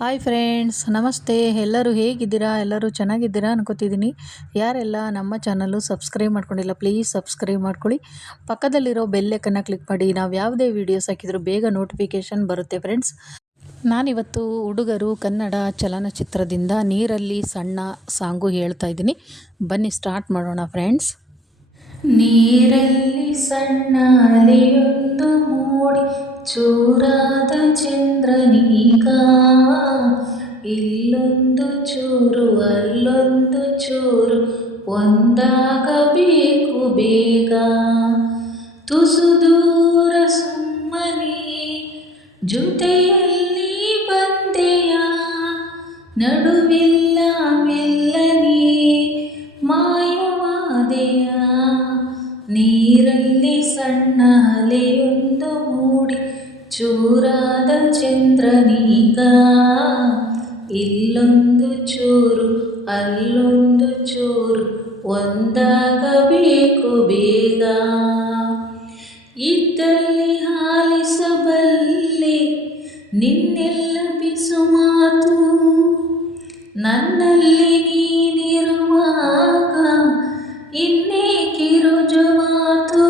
Hi friends, ನಮಸ್ತೆ. ಎಲ್ಲರೂ ಹೇಗಿದ್ದೀರಾ? ಎಲ್ಲರೂ ಚೆನ್ನಾಗಿದ್ದೀರಾ ಅನ್ಕೋತಿದ್ದೀನಿ. ಯಾರೆಲ್ಲ ನಮ್ಮ ಚಾನಲ್ಲು ಸಬ್ಸ್ಕ್ರೈಬ್ ಮಾಡ್ಕೊಂಡಿಲ್ಲ, ಪ್ಲೀಸ್ ಸಬ್ಸ್ಕ್ರೈಬ್ ಮಾಡ್ಕೊಳ್ಳಿ. ಪಕ್ಕದಲ್ಲಿರೋ ಬೆಲ್ ಐಕನ್ನ ಕ್ಲಿಕ್ ಮಾಡಿ. ನಾವು ಯಾವುದೇ ವೀಡಿಯೋಸ್ ಹಾಕಿದರೂ ಬೇಗ ನೋಟಿಫಿಕೇಷನ್ ಬರುತ್ತೆ ಫ್ರೆಂಡ್ಸ್. ನಾನಿವತ್ತು ಹುಡುಗರು ಕನ್ನಡ ಚಲನಚಿತ್ರದಿಂದ ನೀರಲ್ಲಿ ಸಣ್ಣ ಸಾಂಗು ಹೇಳ್ತಾ ಇದ್ದೀನಿ. ಬನ್ನಿ ಸ್ಟಾರ್ಟ್ ಮಾಡೋಣ ಫ್ರೆಂಡ್ಸ್. ನೀರಲ್ಲಿ ಸಣ್ಣ ಅಲೆಯೊಂದು ಮೂಡಿ ಚೂರಾದ ಚಂದ್ರನೀಗ, ಇಲ್ಲೊಂದು ಚೂರು ಅಲ್ಲೊಂದು ಚೂರು ಒಂದಾಗಬೇಕು ಬೇಗ. ತುಸು ದೂರ ಸುಮ್ಮನೆ ಜೊತೆಯಲ್ಲಿ ಬಂದೆಯ, ನಡುವಿಲ್ಲ ಮೆಲ್ಲನೆ ಮಾಯವಾದೆಯ. ನೀರಲ್ಲಿ ಸಣ್ಣ ಅಲೆಯೊಂದು ಮೂಡಿ ಚೂರಾದ ಚಂದ್ರನೀಗ, ಇಲ್ಲೊಂದು ಚೂರು ಅಲ್ಲೊಂದು ಚೂರು ಒಂದಾಗಬೇಕು ಬೇಗ. ಇದ್ದಲ್ಲಿ ಆಲಿಸಬಲ್ಲೆ ನಿನ್ನೆಲ್ಲ ಬಿಸು ಮಾತು, ನನ್ನಲ್ಲಿ ನೀನಿರುವಾಗ ಇನ್ನೇಕೆ ರುಜು ಮಾತು.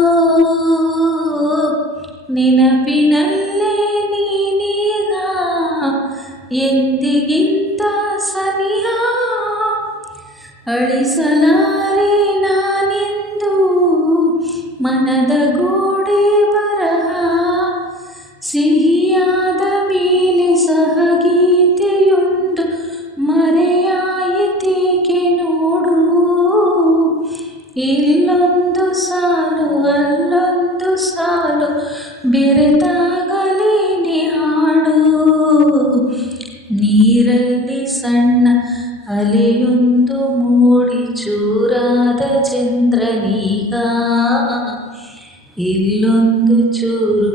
ನೆನಪಿನಲ್ಲೇ ನೀನೀಗ ಎಂದಿಗಿಂತ ಸನಿಹ, ಅಳಿಸಲಾರೆ ನಾನೆಂದು ಮನದ ಗೋಡೆ ಬರಹ. ಸಿಹಿಯಾದ ಮೇಲೆ ಸಹಗೀತೆಯೊಂದು ಮರೆಯಾಯಿತೇಕೆ ನೋಡು, ಇಲ್ಲೊಂದು ಸಾಲು ಅಲ್ಲೊಂದು ಸಾಲು ಬೆರೆತಾಗಲೇನೆ ಹಾಡು. ನೀರಲ್ಲಿ ಸಣ್ಣ ಅಲೆಯೊಂದು ಮೂಡಿ ಚೂರಾದ ಚಂದ್ರನೀಗ, ಇಲ್ಲೊಂದು ಚೂರು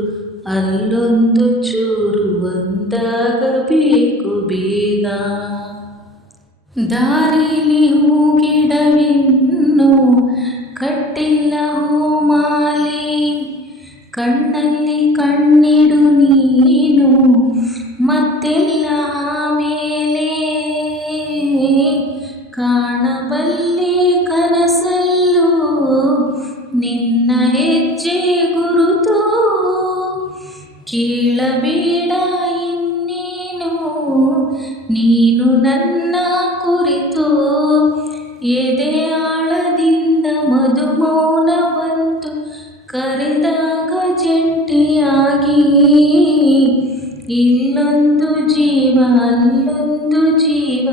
ಅಲ್ಲೊಂದು ಚೂರು ಒಂದಾಗಬೇಕು ಬೇಗ. ದಾರಿಲಿ ಹೂಗಿಡವಿನ್ನು ಕಟ್ಟಿಲ್ಲ ಹೂಮಾಲೆ, ಕಣ್ಣಲ್ಲಿ ಕಣ್ಣಿಡು ನೀನು ಮತ್ತೆಲ್ಲ ಆಮೇಲೆ. ಕಾಣಬಲ್ಲೆ ಕನಸಲ್ಲೂ ನಿನ್ನ ಹೆಜ್ಜೆ ಗುರುತು, ಕೇಳಬೇಡ ಇನ್ನೇನು ನೀನು ನನ್ನ ಕುರಿತು. ಎದೆ ಆಳದಿಂದ ಮಧುಮೌನ ಬಂತು ಕರೆದಾಗ ಜಂಟಿಯಾಗಿ, ಇಲ್ಲೊಂದು ಜೀವ ಅಲ್ಲೊಂದು ಜೀವ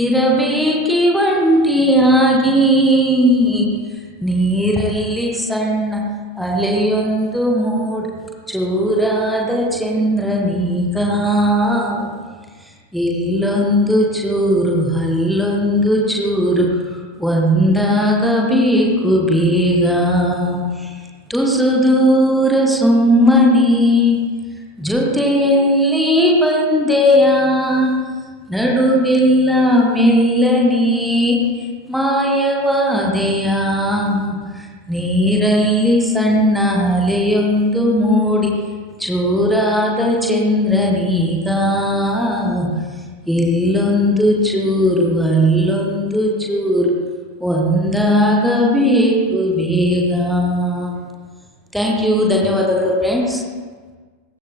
ಇರಬೇಕೆ ಒಂಟಿಯಾಗಿ. ನೀರಲ್ಲಿ ಸಣ್ಣ ಅಲೆಯೊಂದು ಮೂಡಿ ಚೂರಾದ ಚಂದ್ರನೀಗ, ಇಲ್ಲೊಂದು ಚೂರು ಅಲ್ಲೊಂದು ಚೂರು ಒಂದಾಗಬೇಕು ಬೇಗ. ತುಸು ದೂರ ಸುಮ್ಮನೆ ಜೊತೆಯಲ್ಲಿ ಬಂದೆಯ, ನಡುವೆಲ್ಲ ಮೆಲ್ಲನೆ ಮಾಯವಾದೆಯ. ನೀರಲ್ಲಿ ಸಣ್ಣ ಅಲೆಯೊಂದು ಮೂಡಿ ಚೂರಾದ ಚಂದ್ರನೀಗ, ಇಲ್ಲೊಂದು ಚೂರು ಅಲ್ಲೊಂದು ಚೂರು ಒಂದಾಗಬೇಕು ಬೇಗ. ಥ್ಯಾಂಕ್ ಯು, ಧನ್ಯವಾದಗಳು ಫ್ರೆಂಡ್ಸ್.